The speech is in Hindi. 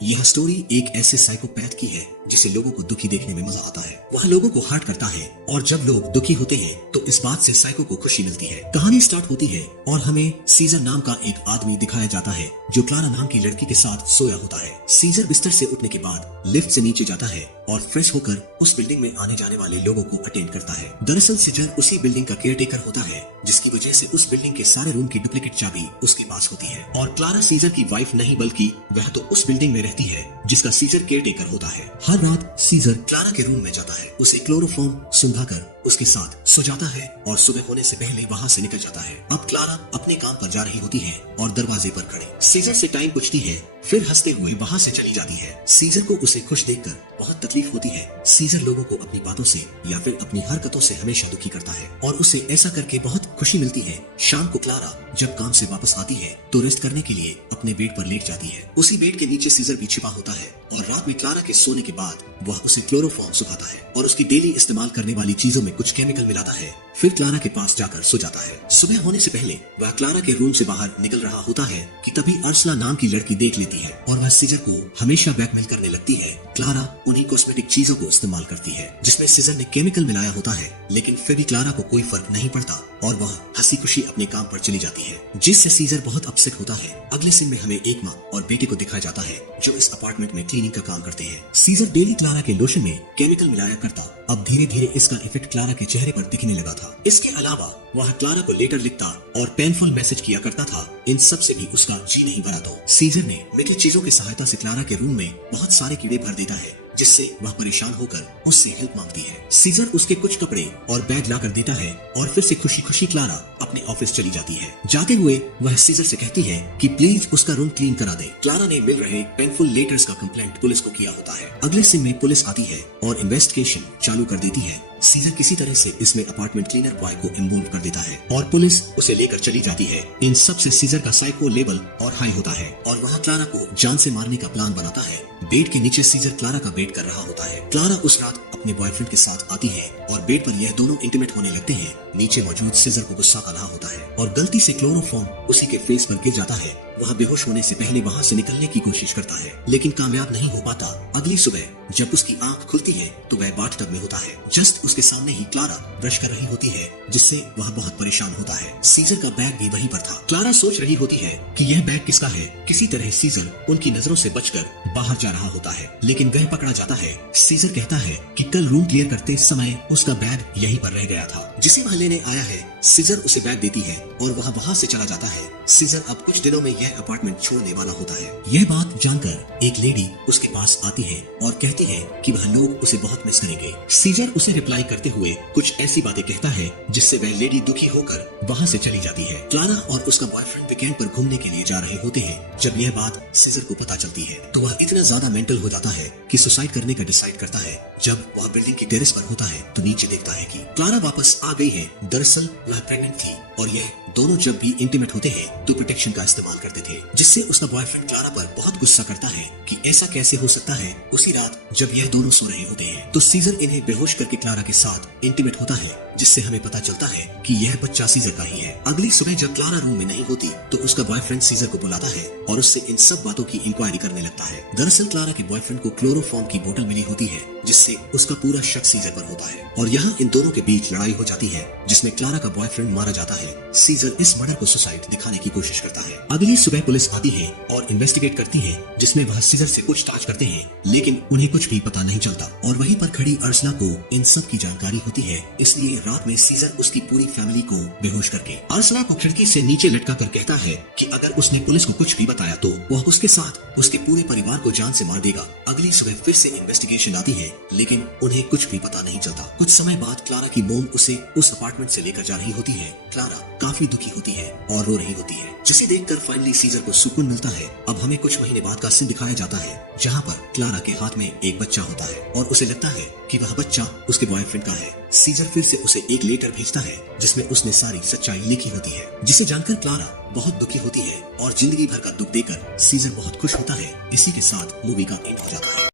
यह स्टोरी एक ऐसे साइकोपैथ की है जिसे लोगों को दुखी देखने में मजा आता है। वह लोगों को हर्ट करता है और जब लोग दुखी होते हैं तो इस बात से साइको को खुशी मिलती है। कहानी स्टार्ट होती है और हमें सीजर नाम का एक आदमी दिखाया जाता है जो क्लारा नाम की लड़की के साथ सोया होता है। सीजर बिस्तर से उठने के बाद लिफ्ट से नीचे जाता है और फ्रेश होकर उस बिल्डिंग में आने जाने वाले लोगों को अटेंड करता है। दरअसल सीजर उसी बिल्डिंग का केयरटेकर होता है जिसकी वजह से उस बिल्डिंग के सारे रूम की डुप्लीकेट चाबी उसके पास होती है और क्लारा सीजर की वाइफ नहीं बल्कि वह तो उस बिल्डिंग में रहती है जिसका सीजर केयरटेकर होता है। हर रात सीजर क्लारा के रूम में जाता है, उसे क्लोरोफॉर्म सुंघाकर उसके साथ सो जाता है और सुबह होने से पहले वहाँ से निकल जाता है। अब क्लारा अपने काम पर जा रही होती है और दरवाजे पर खड़े सीजर से टाइम पूछती है, फिर हंसते हुए वहाँ से चली जाती है। सीजर को उसे खुश देखकर बहुत तकलीफ होती है। सीजर लोगों को अपनी बातों से या फिर अपनी हरकतों से हमेशा दुखी करता है और उसे ऐसा करके बहुत खुशी मिलती है। शाम को क्लारा जब काम से वापस आती है तो रेस्ट करने के लिए अपने बेड पर लेट जाती है। उसी बेड के नीचे सीजर भी छिपा होता है और रात में क्लारा के सोने के बाद वह उसे क्लोरोफॉर्म सुखाता है और उसकी डेली इस्तेमाल करने वाली चीजों में कुछ केमिकल मिलाता है। फिर क्लारा के पास जाकर सो जाता है। सुबह होने से पहले वह क्लारा के रूम से बाहर निकल रहा होता है कि तभी अर्सला नाम की लड़की देख लेती है और वह सीजर को हमेशा ब्लैकमेल करने लगती है। क्लारा उन्हीं कॉस्मेटिक चीजों को इस्तेमाल करती है जिसमें सीजर ने केमिकल मिलाया होता है, लेकिन फिर भी क्लारा को कोई फर्क नहीं पड़ता और वह हंसी खुशी अपने काम पर चली जाती है, जिससे सीजर बहुत अपसेट होता है। अगले सीन में हमें एक माँ और बेटे को दिखाया जाता है जो इस अपार्टमेंट में क्लीनिंग का काम करते हैं। सीजर डेली क्लारा के लोशन में केमिकल मिलाया करता, अब धीरे धीरे इसका इफेक्ट क्लारा के चेहरे पर दिखने लगा था। इसके अलावा वह क्लारा को लेटर लिखता और पेनफुल मैसेज किया करता था। इन सब से भी उसका जी नहीं भरा तो सीजर ने मीठी चीजों की सहायता से क्लारा के रूम में बहुत सारे कीड़े भर देता है, जिससे वह परेशान होकर उससे हेल्प मांगती है। सीजर उसके कुछ कपड़े और बैग लाकर देता है और फिर से खुशी खुशी क्लारा अपने ऑफिस चली जाती है। जाते हुए वह सीजर से कहती है कि प्लीज उसका रूम क्लीन करा दे। क्लारा ने मिल रहे पेनफुल लेटर्स का कंप्लेंट पुलिस को किया होता है। अगले सीन में पुलिस आती है और इन्वेस्टिगेशन चालू कर देती है। सीजर किसी तरह से इसमें अपार्टमेंट क्लीनर बॉय को इन्वॉल्व कर देता है और पुलिस उसे लेकर चली जाती है। इन सब से सीजर का साइको लेवल और हाई होता है और वहाँ क्लारा को जान से मारने का प्लान बनाता है। बेड के नीचे सीजर क्लारा का वेट कर रहा होता है। क्लारा उस रात अपने बॉयफ्रेंड के साथ आती है और बेड पर यह दोनों इंटीमेट होने लगते हैं। नीचे मौजूद सीजर को गुस्सा आ रहा होता है और गलती से क्लोरोफॉर्म उसी के फेस पर गिर जाता है। वह बेहोश होने से पहले वहाँ से निकलने की कोशिश करता है लेकिन कामयाब नहीं हो पाता। अगली सुबह जब उसकी आंख खुलती है तो वह बाथटब में होता है। जस्ट उसके सामने ही क्लारा ब्रश कर रही होती है जिससे वह बहुत परेशान होता है। सीजर का बैग भी वहीं पर था। क्लारा सोच रही होती है कि यह बैग किसका है। किसी तरह सीजर उनकी नजरों से बचकर बाहर जा रहा होता है लेकिन वह पकड़ा जाता है। सीजर कहता है कि कल रूम क्लियर करते समय उसका बैग यहीं पर रह गया था जिसे वह लेने आया है। सीजर उसे बैग देती है और वह वहाँ से चला जाता है। सीजर अब कुछ दिनों में यह अपार्टमेंट छोड़ने वाला होता है। यह बात जानकर एक लेडी उसके पास आती है और कहती है कि वह लोग उसे बहुत मिस करेंगे। सीजर उसे रिप्लाई करते हुए कुछ ऐसी बातें कहता है जिससे वह लेडी दुखी होकर वहाँ से चली जाती है। क्लारा और उसका बॉयफ्रेंड वीकेंड पर घूमने के लिए जा रहे होते हैं। जब यह बात सीजर को पता चलती है तो वह इतना ज्यादा मेंटल हो जाता है कि सुसाइड करने का डिसाइड करता है। जब वह बिल्डिंग के टेरेस पर होता है तो नीचे देखता है कि क्लारा वापस आ गई है। दरअसल वह प्रेग्नेंट थी और यह दोनों जब भी इंटीमेट होते हैं तो प्रोटेक्शन का इस्तेमाल करते थे, जिससे उसका बॉयफ्रेंड क्लारा पर बहुत गुस्सा करता है कि ऐसा कैसे हो सकता है। उसी रात जब यह दोनों सो रहे होते हैं तो सीजर इन्हें बेहोश करके क्लारा के साथ इंटीमेट होता है, जिससे हमें पता चलता है कि यह बच्चा सीजर का ही है। अगली सुबह जब क्लारा रूम में नहीं होती तो उसका बॉयफ्रेंड सीजर को बुलाता है और उससे इन सब बातों की इंक्वायरी करने लगता है। दरअसल क्लारा के बॉयफ्रेंड को क्लोरोफॉर्म की बोतल मिली होती है जिससे उसका पूरा शक सीजर पर होता है और यहाँ इन दोनों के बीच लड़ाई हो जाती है जिसमें क्लारा का बॉयफ्रेंड मारा जाता है। सीजर इस मर्डर को सुसाइड दिखाने की कोशिश करता है। अगली सुबह पुलिस आती है और इन्वेस्टिगेट करती है जिसमें वह सीजर से पूछताछ करते हैं लेकिन उन्हें कुछ भी पता नहीं चलता और वहीं पर खड़ी अर्सला को इन सब की जानकारी होती है। इसलिए रात में सीजर उसकी पूरी फैमिली को बेहोश करके अर्सला को खिड़की से नीचे लटका कर कहता है कि अगर उसने पुलिस को कुछ भी बताया तो वह उसके साथ उसके पूरे परिवार को जान से मार देगा। अगली सुबह फिर से इन्वेस्टिगेशन आती है लेकिन उन्हें कुछ भी पता नहीं चलता। कुछ समय बाद क्लारा की मोम उसे उस अपार्टमेंट से लेकर जा रही होती है। क्लारा काफी दुखी होती है और रो रही होती है, जिसे देखकर फाइनली सीजर को सुकून मिलता है। अब हमें कुछ महीने बाद का सीन दिखाया जाता है जहाँ पर क्लारा के हाथ में एक बच्चा होता है और उसे लगता है कि वह बच्चा उसके बॉयफ्रेंड का है। सीजर फिर से उसे एक लेटर भेजता है जिसमें उसने सारी सच्चाई लिखी होती है, जिसे जानकर क्लारा बहुत दुखी होती है और जिंदगी भर का दुख देकर सीजर बहुत खुश होता है। इसी के साथ मूवी का एंड हो जाता है।